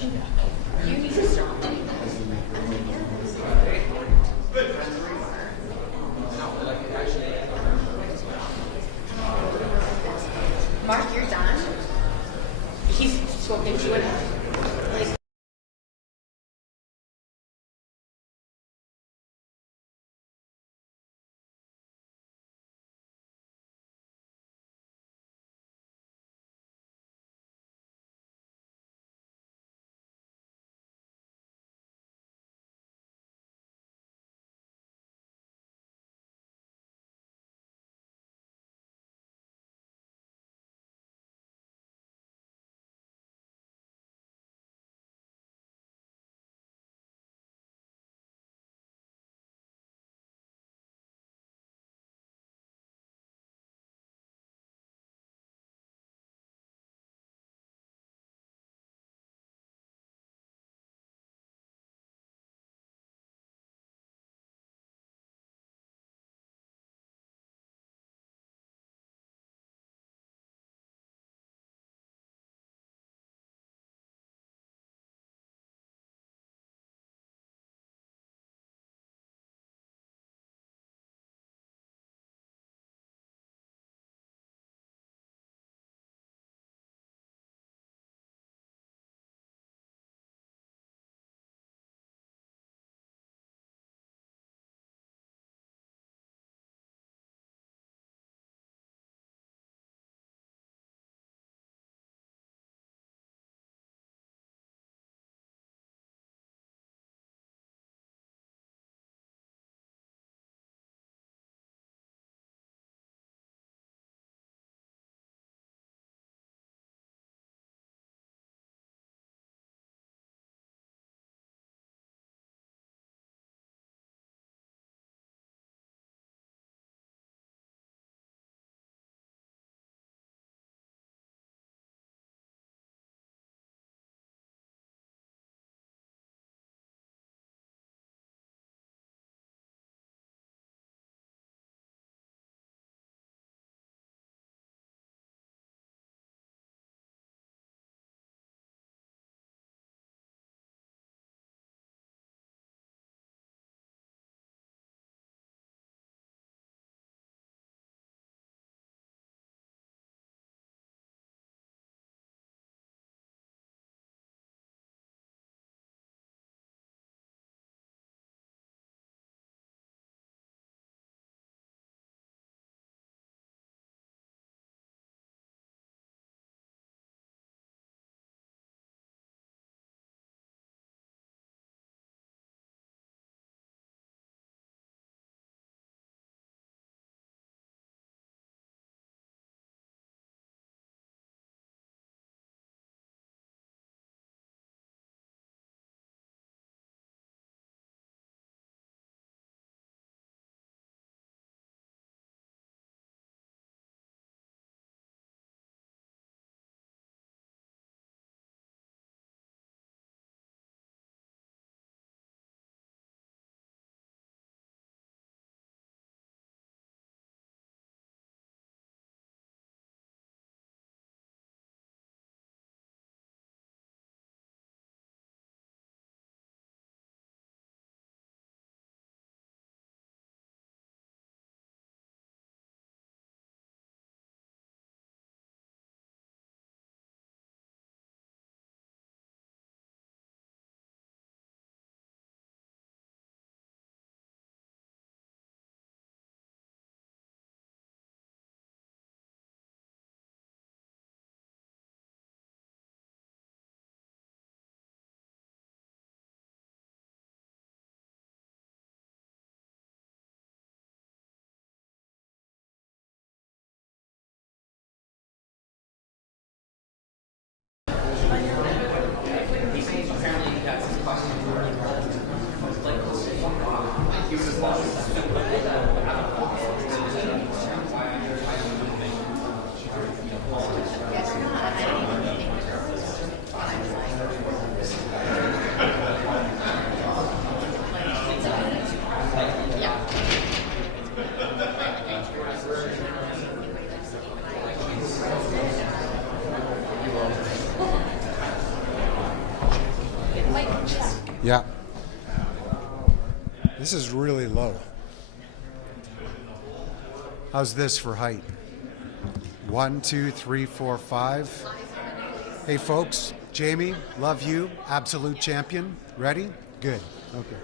You need to stop. Mark, you're done. He's spoken to it. Like, Yeah. This is really low. How's this for height? 1, 2, 3, 4, 5. Hey folks, Jamie, love you, absolute champion. Ready? Good. Okay.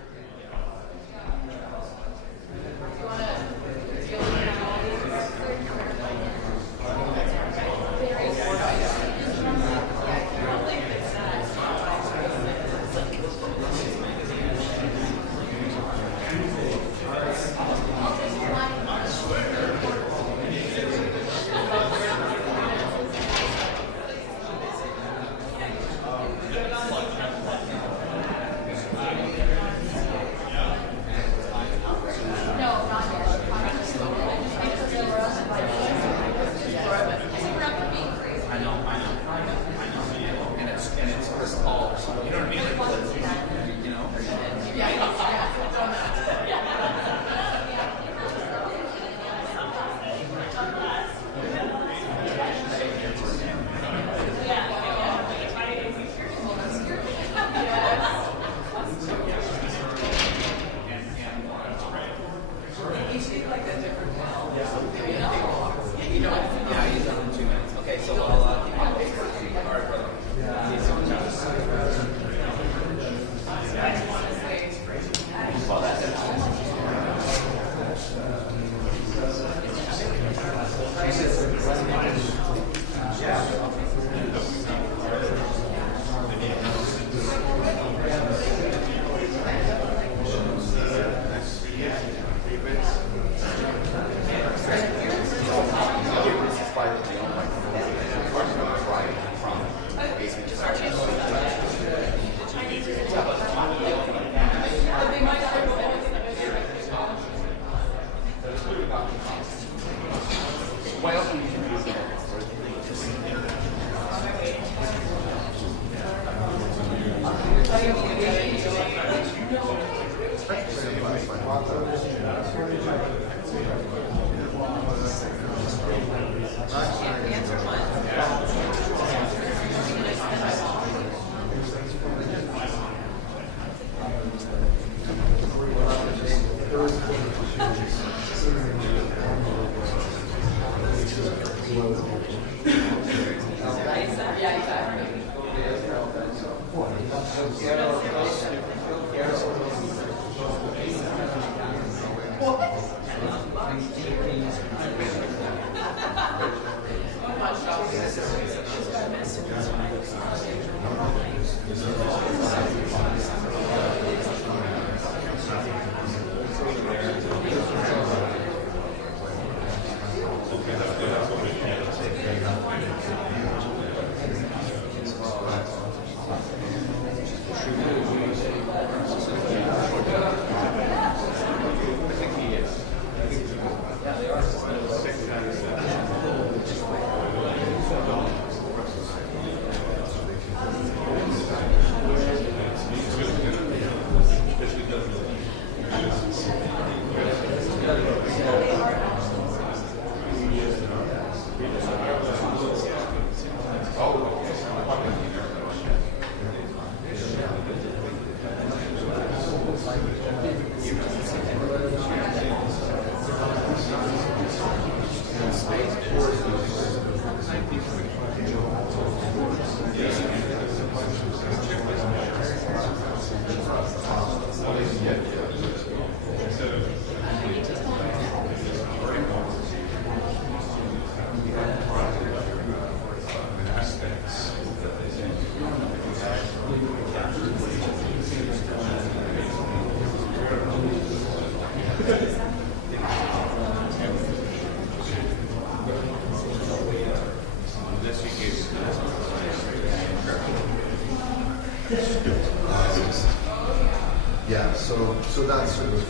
Yeah, so that's sort of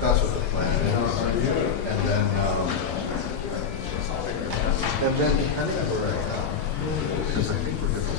that's what the plan is, and then depending on where I am, because I think we're different.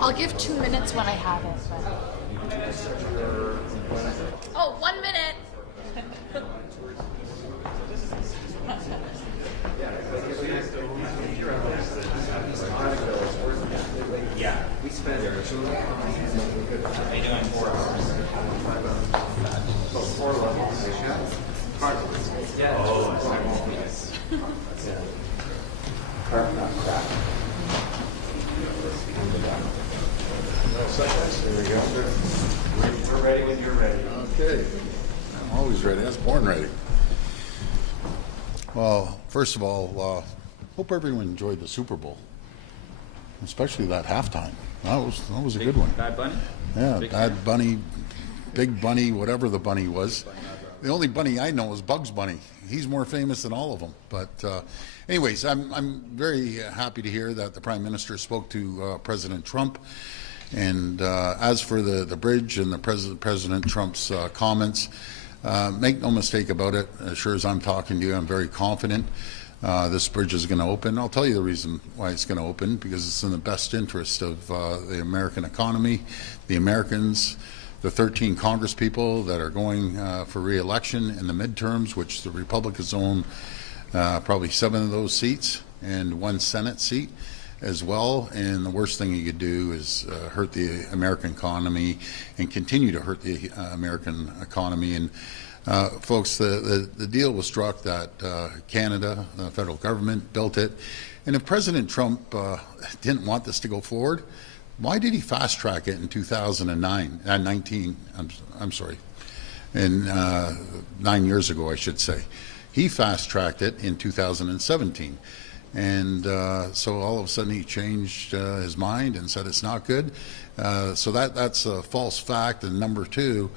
I'll give 2 minutes when I have it. But... Oh, 1 minute. Yeah, we spent 4 hours. So 4 levels. Yeah. Oh, yes. Carp not crack. There we go. We're ready when you're ready. Okay. I'm always ready. I was born ready. Well, first of all, hope everyone enjoyed the Super Bowl, especially that halftime. That was a good one. Bad Bunny? Yeah, Bad Bunny, Big Bunny, whatever the bunny was. The only bunny I know is Bugs Bunny. He's more famous than all of them. But anyways, I'm very happy to hear that the Prime Minister spoke to President Trump. And as for the bridge and the President Trump's comments, make no mistake about it, as sure as I'm talking to you, I'm very confident this bridge is going to open. I'll tell you the reason why it's going to open, because it's in the best interest of the American economy, the Americans, the 13 Congress people that are going for re-election in the midterms, which the Republicans own probably 7 of those seats and 1 Senate seat as well. And the worst thing you could do is hurt the American economy and continue to hurt the American economy. And folks, the deal was struck that Canada, the federal government, built it. And if President Trump didn't want this to go forward, why did he fast track it in 2019? I'm sorry, in 9 years ago, I should say. He fast tracked it in 2017. And so all of a sudden he changed his mind and said it's not good. So that's a false fact. And number 2,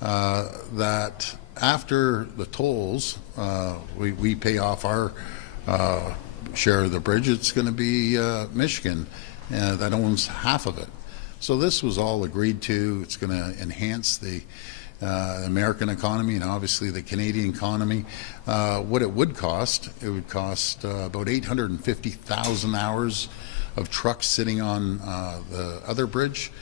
that after the tolls, we pay off our share of the bridge. It's going to be Michigan that owns half of it. So this was all agreed to. It's going to enhance the American economy and obviously the Canadian economy. What it would cost about 850,000 hours of trucks sitting on the other bridge.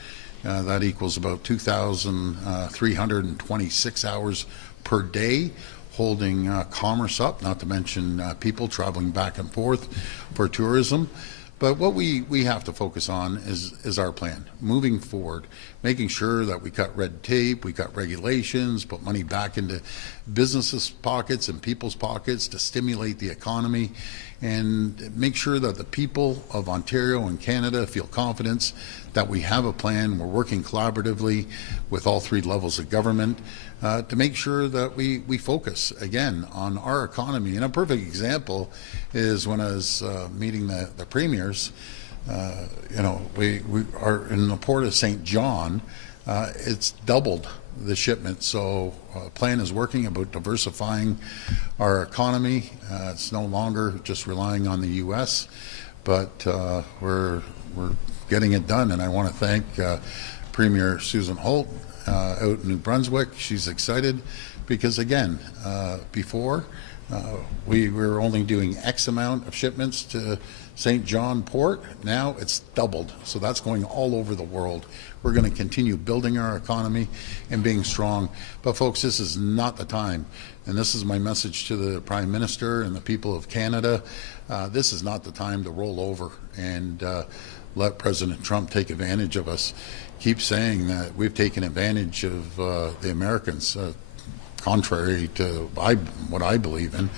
That equals about 2,326 hours per day, holding commerce up, not to mention people traveling back and forth for tourism. But what we have to focus on is our plan, moving forward, making sure that we cut red tape, we cut regulations, put money back into businesses' pockets and people's pockets to stimulate the economy, and make sure that the people of Ontario and Canada feel confidence that we have a plan. We're working collaboratively with all 3 levels of government to make sure that we focus, again, on our economy. And a perfect example is when I was meeting the premiers, we are in the port of St. John. It's doubled the shipment. So plan is working about diversifying our economy. It's no longer just relying on the U.S., but we're getting it done. And I want to thank Premier Susan Holt out in New Brunswick. She's excited because, again, before we were only doing X amount of shipments to St. John Port. Now it's doubled. So that's going all over the world. We're going to continue building our economy and being strong. But folks, this is not the time. And this is my message to the Prime Minister and the people of Canada. This is not the time to roll over and let President Trump take advantage of us. Keep saying that we've taken advantage of the Americans, contrary to what I believe in.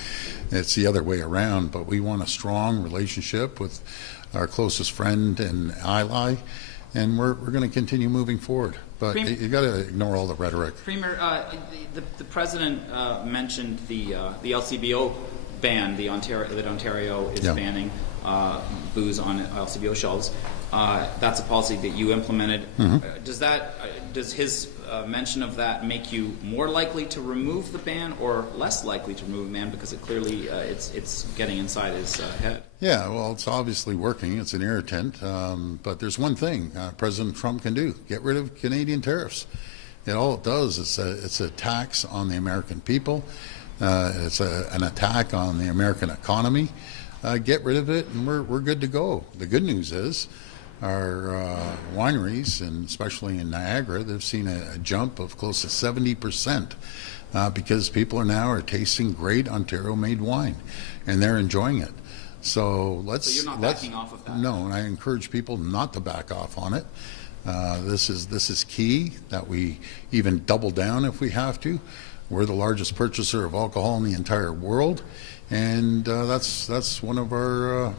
It's the other way around, but we want a strong relationship with our closest friend and ally, and we're going to continue moving forward. But you got to ignore all the rhetoric. Premier, the president mentioned the LCBO ban that Ontario is banning booze on LCBO shelves. That's a policy that you implemented. Does his mention of that make you more likely to remove the ban or less likely to remove the ban, because it clearly it's getting inside his head? Yeah, well, it's obviously working. It's an irritant. But there's one thing President Trump can do: get rid of Canadian tariffs. All it does is it's a tax on the American people. It's an attack on the American economy. Get rid of it, and we're good to go. The good news is our wineries, and especially in Niagara, they've seen a jump of close to 70% because people are tasting great Ontario-made wine, and they're enjoying it. So So you're not backing off of that? No, and I encourage people not to back off on it. This is key that we even double down if we have to. We're the largest purchaser of alcohol in the entire world, and that's one of our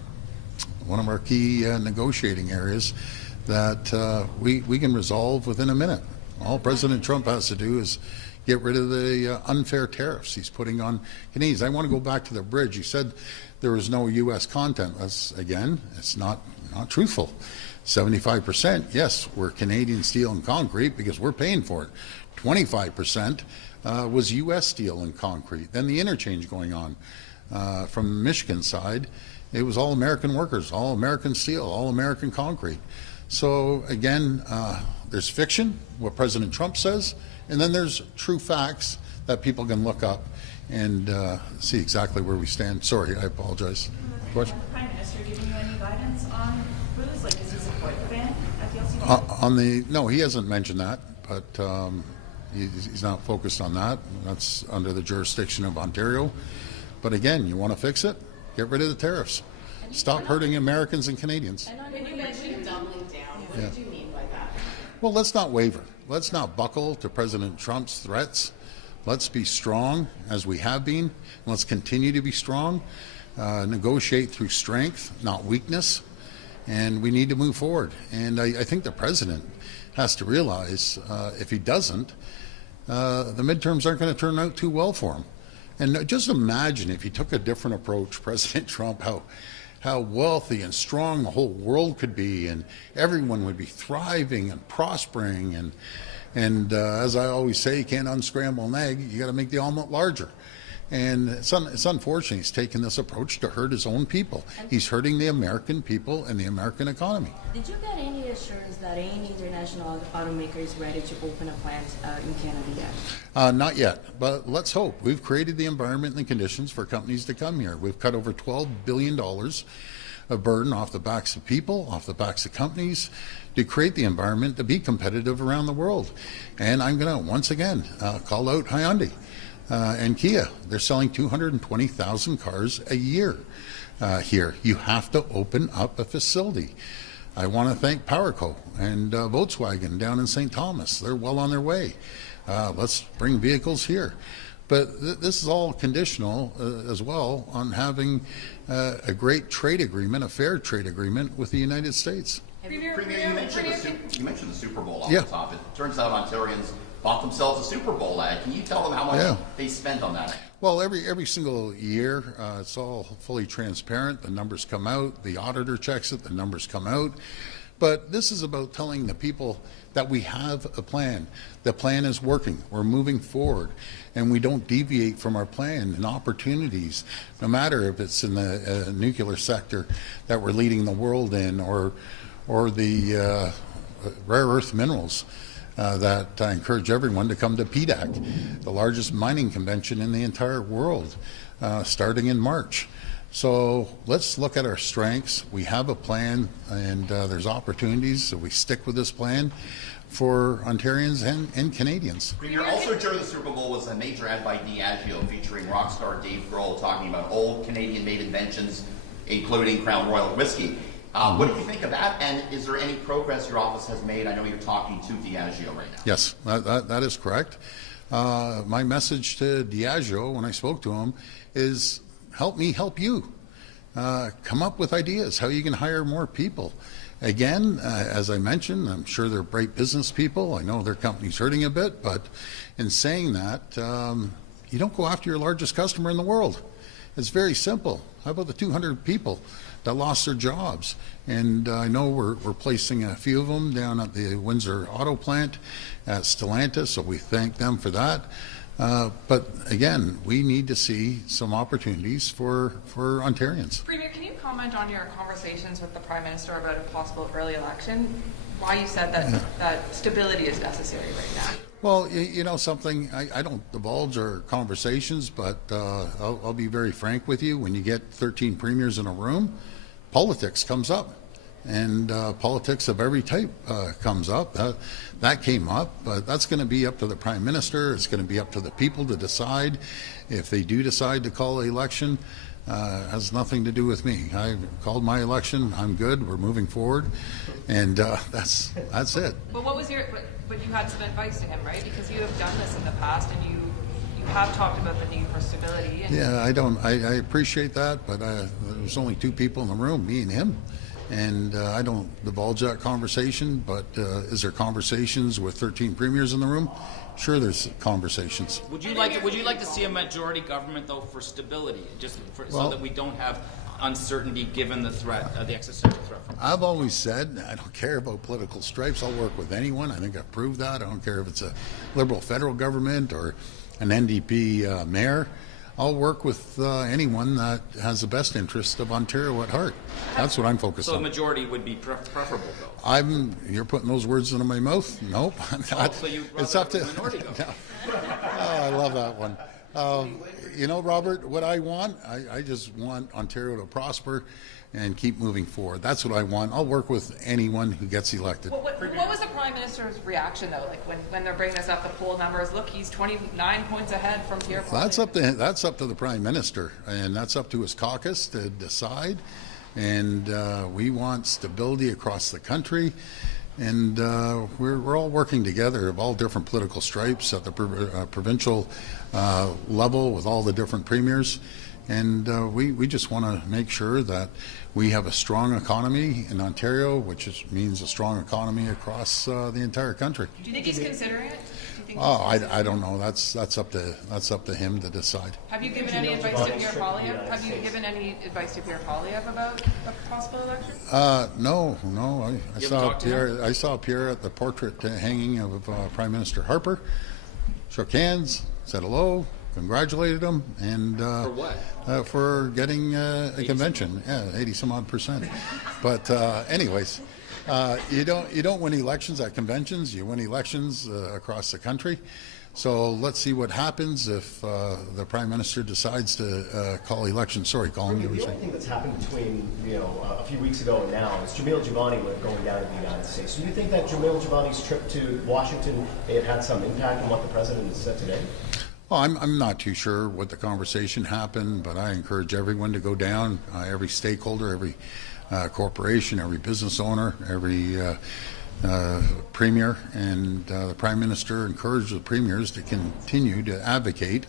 key negotiating areas that we can resolve within a minute. All President Trump has to do is get rid of the unfair tariffs he's putting on Canadians. I want to go back to the bridge. You said there was no U.S. content. It's not truthful. 75%, yes, we're Canadian steel and concrete because we're paying for it. 25% was U.S. steel and concrete. Then the interchange going on from the Michigan side, it was all American workers, all American steel, all American concrete. So again, there's fiction, what President Trump says, and then there's true facts that people can look up. and see exactly where we stand. Sorry, I apologize. Question? Has the Prime Minister given you any guidance on booze? Like, does he support the ban at the LCBO? No, he hasn't mentioned that, but he's not focused on that. That's under the jurisdiction of Ontario. But again, you want to fix it? Get rid of the tariffs. Stop hurting Americans and Canadians. When you mentioned doubling down, what did you mean by that? Well, let's not waver. Let's not buckle to President Trump's threats. Let's be strong as we have been. Let's continue to be strong. Negotiate through strength, not weakness. And we need to move forward. And I think the president has to realize if he doesn't, the midterms aren't going to turn out too well for him. And just imagine if he took a different approach, President Trump, how wealthy and strong the whole world could be, and everyone would be thriving and prospering. And as I always say, you can't unscramble an egg, you got to make the omelet larger. And it's unfortunate he's taken this approach to hurt his own people. He's hurting the American people and the American economy. Did you get any assurance that any international automaker is ready to open a plant in Canada yet? Not yet, but let's hope. We've created the environment and the conditions for companies to come here. We've cut over $12 billion of burden off the backs of people, off the backs of companies, to create the environment to be competitive around the world. And I'm going to once again call out Hyundai. And Kia. They're selling 220,000 cars a year here. You have to open up a facility. I want to thank PowerCo and Volkswagen down in St. Thomas. They're well on their way. Let's bring vehicles here. But this is all conditional as well on having a great trade agreement, a fair trade agreement with the United States. Premier, you mentioned the Super Bowl off Yeah. the top. It turns out Ontarians bought themselves a Super Bowl ad. Can you tell them how much they spent on that? Well, every single year, it's all fully transparent. The numbers come out. The auditor checks it. The numbers come out. But this is about telling the people that we have a plan. The plan is working. We're moving forward. And we don't deviate from our plan and opportunities, no matter if it's in the nuclear sector that we're leading the world in, or the rare earth minerals. That I encourage everyone to come to PDAC, the largest mining convention in the entire world, starting in March. So let's look at our strengths. We have a plan, and there's opportunities, so we stick with this plan for Ontarians and Canadians. Premier, also during the Super Bowl was a major ad by Diageo featuring rock star Dave Grohl talking about old Canadian-made inventions, including Crown Royal whiskey. What do you think of that, and is there any progress your office has made? I know you're talking to Diageo right now. Yes, that is correct. My message to Diageo when I spoke to him is, help me help you. Come up with ideas how you can hire more people. Again, as I mentioned, I'm sure they're bright business people. I know their company's hurting a bit, but in saying that, you don't go after your largest customer in the world. It's very simple. How about the 200 people that lost their jobs? And I know we're placing a few of them down at the Windsor Auto Plant at Stellantis, so we thank them for that. But again, we need to see some opportunities for Ontarians. Premier, can you comment on your conversations with the Prime Minister about a possible early election? Why you said that stability is necessary right now? Well, you know something, I don't divulge our conversations, but I'll be very frank with you. When you get 13 premiers in a room, politics comes up. And politics of every type comes up. That came up, but that's going to be up to the Prime Minister. It's going to be up to the people to decide. If they do decide to call an election, has nothing to do with me. I called my election. I'm good. We're moving forward, and that's it. But what was but you had some advice to him, right? Because you have done this in the past, and you have talked about the need for stability. And yeah, I appreciate that, but there's only two people in the room, me and him. And I don't divulge that conversation, but is there conversations with 13 premiers in the room? Sure, there's conversations. Would you like to see a majority government though for stability, so that we don't have uncertainty given the threat, the existential threat? I've always said I don't care about political stripes. I'll work with anyone. I think I've proved that. I don't care if it's a Liberal federal government or an NDP mayor. I'll work with anyone that has the best interest of Ontario at heart. That's what I'm focused on. So a majority would be preferable, though. You're putting those words into my mouth? Nope. I'm not. So It's up to. minority, though. Oh, I love that one. You know, Robert, what I want, I just want Ontario to prosper and keep moving forward. That's what I want. I'll work with anyone who gets elected. What was the Prime Minister's reaction, though, like when they're bringing this up, the poll numbers? Look, he's 29 points ahead from Pierre Poilievre. That's up to the Prime Minister, and that's up to his caucus to decide. And we want stability across the country. And we're all working together of all different political stripes at the provincial level with all the different premiers. And we just want to make sure that we have a strong economy in Ontario, which means a strong economy across the entire country. Do you think he's considering it? I don't know. That's up to him to decide. Have you given any advice to Pierre Poilievre? Have you given any advice to Pierre Poilievre about a possible election? No. I saw Pierre at the portrait hanging of Prime Minister Harper. Shook hands, said hello, congratulated him, and for what? For getting a convention. Yeah, 80-some-odd%. But anyways. You don't win elections at conventions. You win elections across the country. So let's see what happens if the Prime Minister decides to call elections. Sorry, Colin. The only thing that's happened between a few weeks ago and now is Jamil Jivani going down to the United States. Do you think that Jamil Jivani's trip to Washington may have had some impact on what the President has said today? Well, I'm not too sure what the conversation happened, but I encourage everyone to go down, every stakeholder, every corporation, every business owner, every premier, and the Prime Minister encouraged the premiers to continue to advocate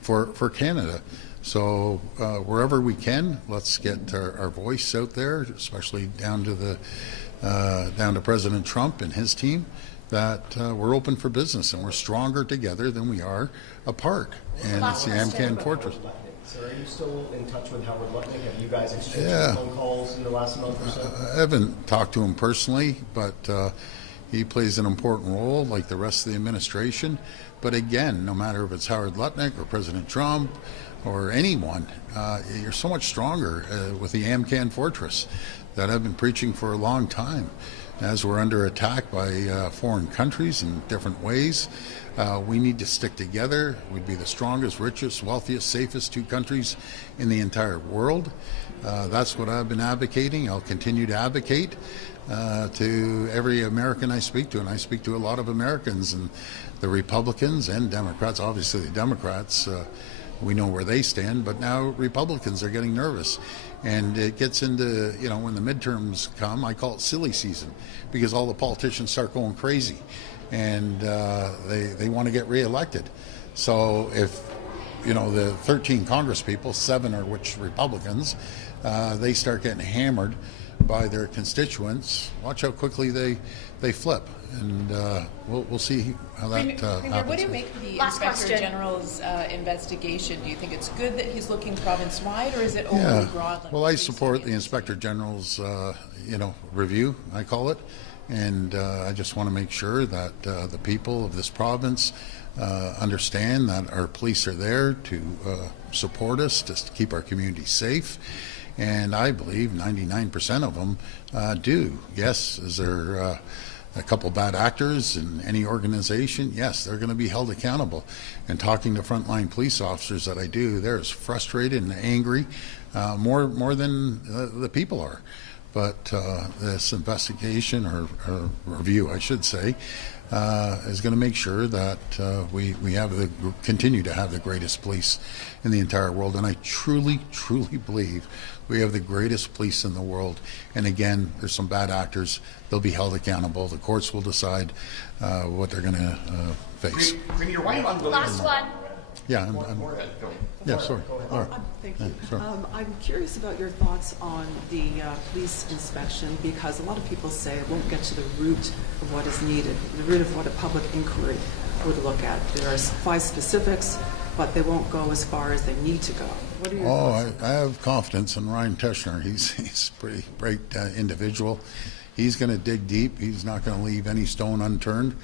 for Canada. So wherever we can, let's get our voice out there, especially down to President Trump and his team, that we're open for business and we're stronger together than we are apart. And it's the Amcan Fortress. So are you still in touch with Howard Lutnick? Have you guys exchanged phone calls in the last month or so? I haven't talked to him personally, but he plays an important role like the rest of the administration. But again, no matter if it's Howard Lutnick or President Trump or anyone, you're so much stronger with the Amcan Fortress that I've been preaching for a long time. As we're under attack by foreign countries in different ways, we need to stick together. We'd be the strongest, richest, wealthiest, safest two countries in the entire world. That's what I've been advocating. I'll continue to advocate to every American I speak to, and I speak to a lot of Americans, and the Republicans and Democrats. Obviously the Democrats, we know where they stand, but now Republicans are getting nervous. And it gets into, when the midterms come, I call it silly season, because all the politicians start going crazy and they want to get reelected. So if, the 13 Congress people, 7 are which Republicans, they start getting hammered by their constituents, watch how quickly they flip. And we'll see how that happens. What do you make of the Inspector General's investigation? Do you think it's good that he's looking province-wide, or is it overly broad? Like well, I support the Inspector General's, review, I call it. And I just want to make sure that the people of this province understand that our police are there to support us, to keep our community safe. And I believe 99% of them do. Yes, is there a couple bad actors in any organization? Yes, they're going to be held accountable. And talking to frontline police officers that I do, they're as frustrated and angry, more than the people are. But this investigation or review, I should say, is going to make sure that we continue to have the greatest police in the entire world. And I truly, truly believe we have the greatest police in the world. And again, there's some bad actors. They'll be held accountable. The courts will decide what they're going to face. Premier, why not go Last one. Yeah, yeah, sorry. Thank you. I'm curious about your thoughts on the police inspection, because a lot of people say it won't get to the root of what is needed, the root of what a public inquiry would look at. There are 5 specifics, but they won't go as far as they need to go. What are your thoughts? I have confidence in Ryan Teschner. He's a pretty great individual. He's going to dig deep. He's not going to leave any stone unturned.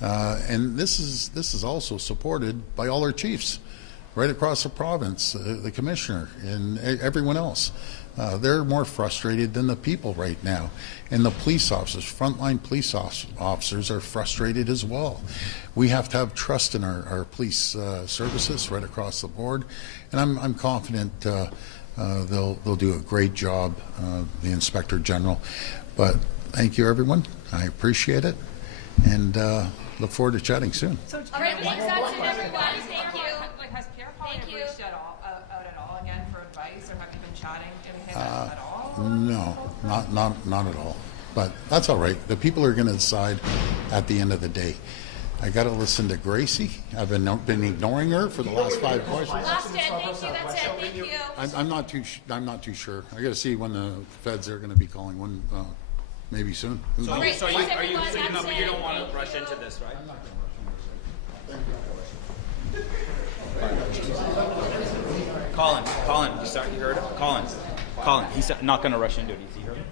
And this is also supported by all our chiefs right across the province, the commissioner and everyone else. They're more frustrated than the people right now. And the police officers, frontline police officers are frustrated as well. We have to have trust in our police services right across the board. And I'm confident they'll do a great job, the Inspector General. But thank you, everyone. I appreciate it. And look forward to chatting soon. So, All right, thanks, that's it, everyone. Thank you. Like, has Pierre Thank you. reached out at all again for advice, or have you been chatting to him at all? No, not at all. But that's all right. The people are going to decide at the end of the day. I got to listen to Gracie. I've been ignoring her for the last 5 questions. Last it, thank you, that's it, thank you. I'm not too sure. I got to see when the feds are going to be calling. When maybe soon. So, All right, so thanks, are you everyone, thinking that's of, you it. don't want to rush into this, right? Colin, you heard him? Colin, he's not going to rush into it. You heard him?